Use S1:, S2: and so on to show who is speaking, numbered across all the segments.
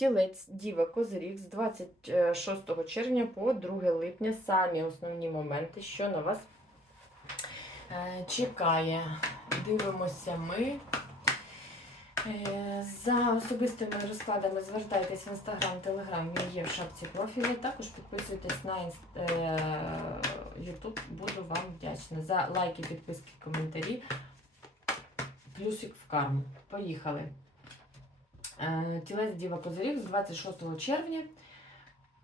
S1: Тілець Діва Козиріг з 26 червня по 2 липня. Самі основні моменти, що на вас е, чекає. Дивимося ми. Е, За особистими розкладами звертайтесь в інстаграм, телеграм, він є в шапці профілю. Також підписуйтесь на інст- е, Ютуб. Буду вам вдячна за лайки, підписки, коментарі. Плюсик в карму. Поїхали. Е, Тілець Діва Козиріг з 26 червня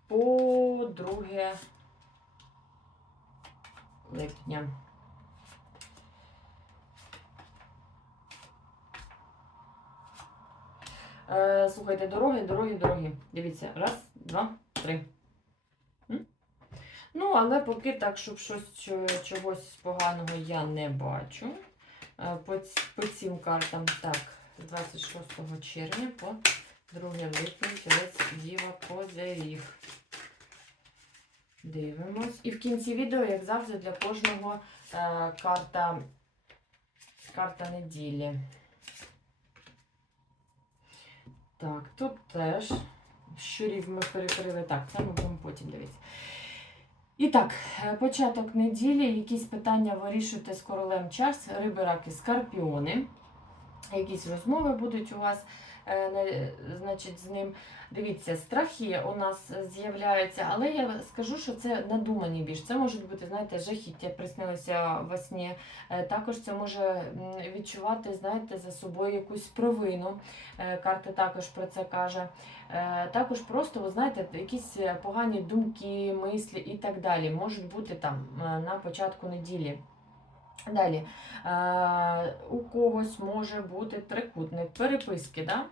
S1: по 2 липня. Е, Слухайте, дороги, дороги, дороги. Дивіться, раз, два, три. Ну, але поки так, щоб щось чогось поганого я не бачу. Е, По, по цим картам так, з 26 червня по 2 липня тілець Діва Козиріг. Дивимось. І в кінці відео, як завжди, для кожного е, карта, карта неділі. Так, тут теж щурів ми перекрили. Так, це ми будемо потім дивитися. І так, е, початок неділі. Якісь питання вирішуйте з королем час, риби, раки, скорпіони. Якісь розмови будуть у вас, е, значить, з ним. Дивіться, страхи у нас з'являються, але я скажу, що це надумані більш. Це можуть бути, знаєте, жахіття приснилося во сні. Е, Також це може відчувати, знаєте, за собою якусь провину. Е, Карта також про це каже. Також просто, ви знаєте, якісь погані думки, мислі і так далі можуть бути там на початку неділі. Далі, е, у когось може бути трикутник, переписки, да?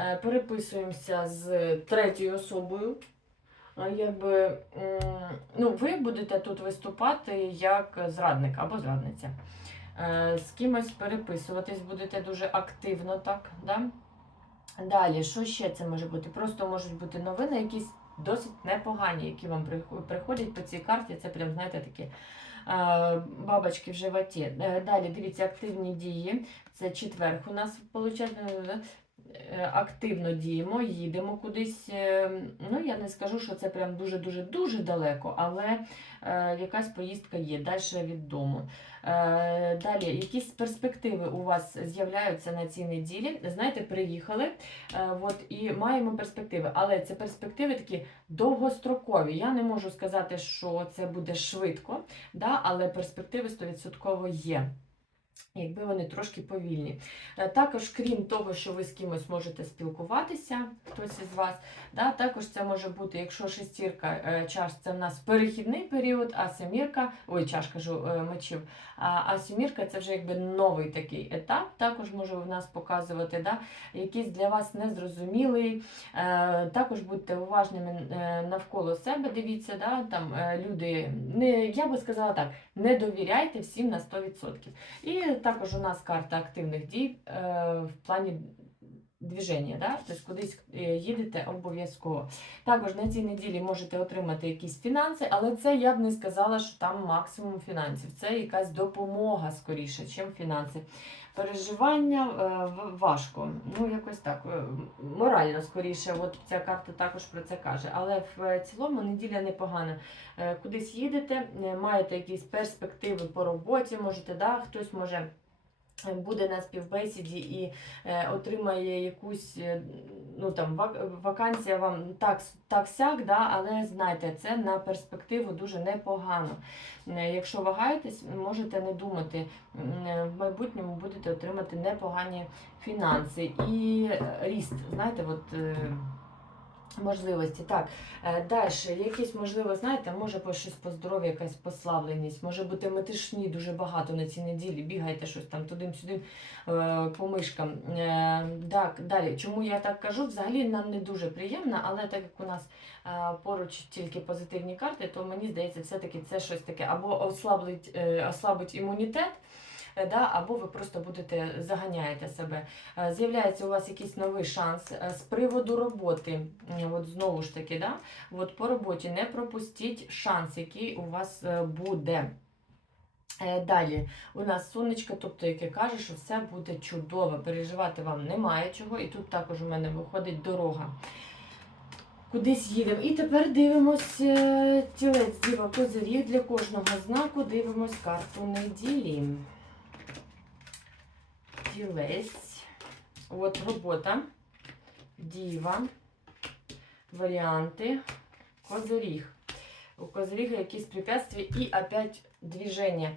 S1: Е, переписуємося з третьою особою. Е, Якби, ну, ви будете тут виступати як зрадник або зрадниця. З кимось переписуватись будете дуже активно, так? Да? Далі, що ще це може бути? Просто можуть бути новини, якісь досить непогані, які вам приходять по цій карті. Це прям, знаєте, такі е, бабочки в животі. Е, Далі, дивіться, активні дії. Це четверг у нас виходить. Е, Активно діємо, їдемо кудись. е, Ну, я не скажу, що це прям дуже-дуже дуже далеко, але е, якась поїздка є далі від дому. Далі, якісь перспективи у вас з'являються на цій неділі. Знаєте, приїхали от, і маємо перспективи, але це перспективи такі довгострокові. Я не можу сказати, що це буде швидко, да, але перспективи 100% є. Якби вони трошки повільні. Е, Також, крім того, що ви з кимось можете спілкуватися, хтось із вас, да, також це може бути, якщо шестірка е, чаш це в нас перехідний період, а семірка, ой, чаш кажу, е, мечів, а, а сімірка це вже якби новий такий етап, також може в нас показувати, да, якийсь для вас незрозумілий. Також будьте уважними навколо себе, дивіться, да, там люди, не, я би сказала так, не довіряйте всім на 100%. І також у нас карта активних дій е, в плані движення, да? тобто кудись е, їдете обов'язково. Також на цій неділі можете отримати якісь фінанси, але це я б не сказала, що там максимум фінансів. Це якась допомога скоріше, ніж фінанси. Переживання е, важко. Ну, якось так. е, Морально скоріше. От ця карта також про це каже. Але в цілому неділя непогана. Кудись їдете, маєте якісь перспективи по роботі, можете, да, хтось може. Е, Буде на співбесіді і е, отримає якусь е, ну там вакансія вам так, так сяк, да, але знайте, це на перспективу дуже непогано. Якщо вагаєтесь, можете не думати, в майбутньому будете отримати непогані фінанси і ріст. Знаєте, от. Е, Можливості, так. Далі, якісь, можливо, знаєте, може щось по здоров'ю, якась послабленість, може бути метишні дуже багато на цій неділі, бігаєте щось там туди-сюди е, по мишкам. Е, так, далі. Чому я так кажу? Взагалі нам не дуже приємно, але так як у нас е, поруч тільки позитивні карти, то мені здається, все-таки це щось таке або ослаблить, е, ослабить імунітет. Е, Да, або ви просто будете заганяєте себе. Е, З'являється у вас якийсь новий шанс Е, з приводу роботи. От знову ж таки, да, от по роботі не пропустіть шанс, який у вас буде. Далі у нас сонечко, тобто яке каже, що все буде чудово. Переживати вам немає чого. І тут також у мене виходить дорога. Кудись їдемо. І тепер дивимось е, тілець діва козиріг для кожного знаку. Дивимось карту неділі. Тілець. От робота. Діва. Варіанти. Козиріг. У козиріга якісь препятствия і опять движення.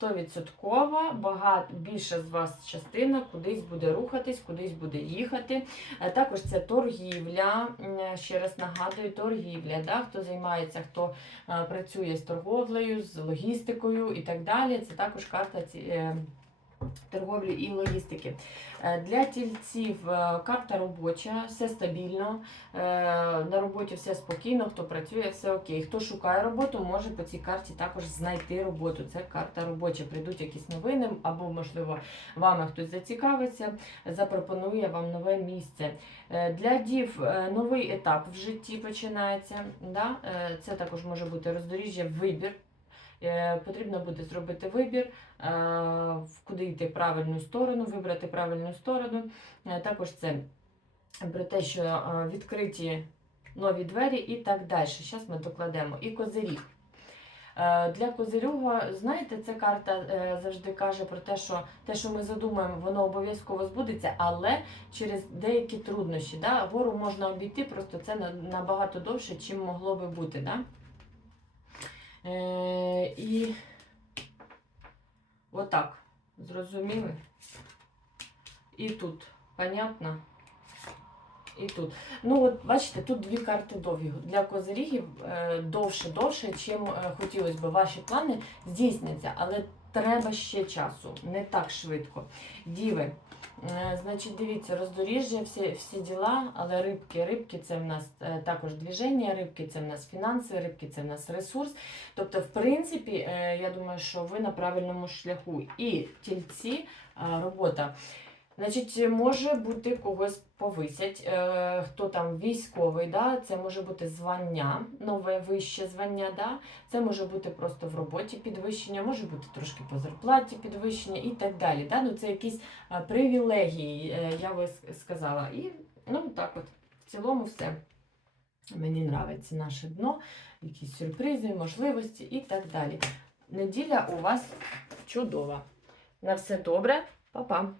S1: 100% багато більша з вас частина кудись буде рухатись, кудись буде їхати. Е, Також це торгівля. Ще раз нагадую, торгівля. Да? Хто займається, хто е, працює з торговлею, з логістикою і так далі. Це також карта ці- е, торговлі і логістики. Е, Для тільців е, карта робоча, все стабільно. Е, На роботі все спокійно, хто працює, все окей. Хто шукає роботу, може по цій карті також знайти роботу. Це карта робоча. Прийдуть якісь новини, або, можливо, вами хтось зацікавиться, запропонує вам нове місце. Для дів новий етап в житті починається. Да? Це також може бути роздоріжжя, вибір. Е, Потрібно буде зробити вибір, е, куди йти правильну сторону, вибрати правильну сторону. Е, Також це про те, що відкриті нові двері і так далі. Зараз ми докладемо. І козиріг. Для козирюга, знаєте, ця карта завжди каже про те, що те, що ми задумаємо, воно обов'язково збудеться, але через деякі труднощі. Да? Гору можна обійти, просто це набагато довше, чим могло би бути. Да? Е, і отак. Зрозуміли? І тут. Понятно? І тут. Ну, от бачите, тут дві карти довгі. Для козирігів е, довше, довше, чим е, хотілося б. Ваші плани здійсняться, але треба ще часу, не так швидко. Діви. Е, Значить, дивіться, роздоріжжя, всі, всі діла, але рибки, рибки це в нас е, також движення, рибки це в нас фінанси, рибки це в нас ресурс. Тобто, в принципі, е, я думаю, що ви на правильному шляху. І тільці, робота. Значить, може бути когось повисять, е, хто там військовий, да? це може бути звання, нове вище звання, да? це може бути просто в роботі підвищення, може бути трошки по зарплаті підвищення і так далі. Да? Ну, це якісь е, привілегії, е, я би сказала. І ну, так от, в цілому все. Мені подобається наше дно, якісь сюрпризи, можливості і так далі. Неділя у вас чудова. На все добре, Па-па!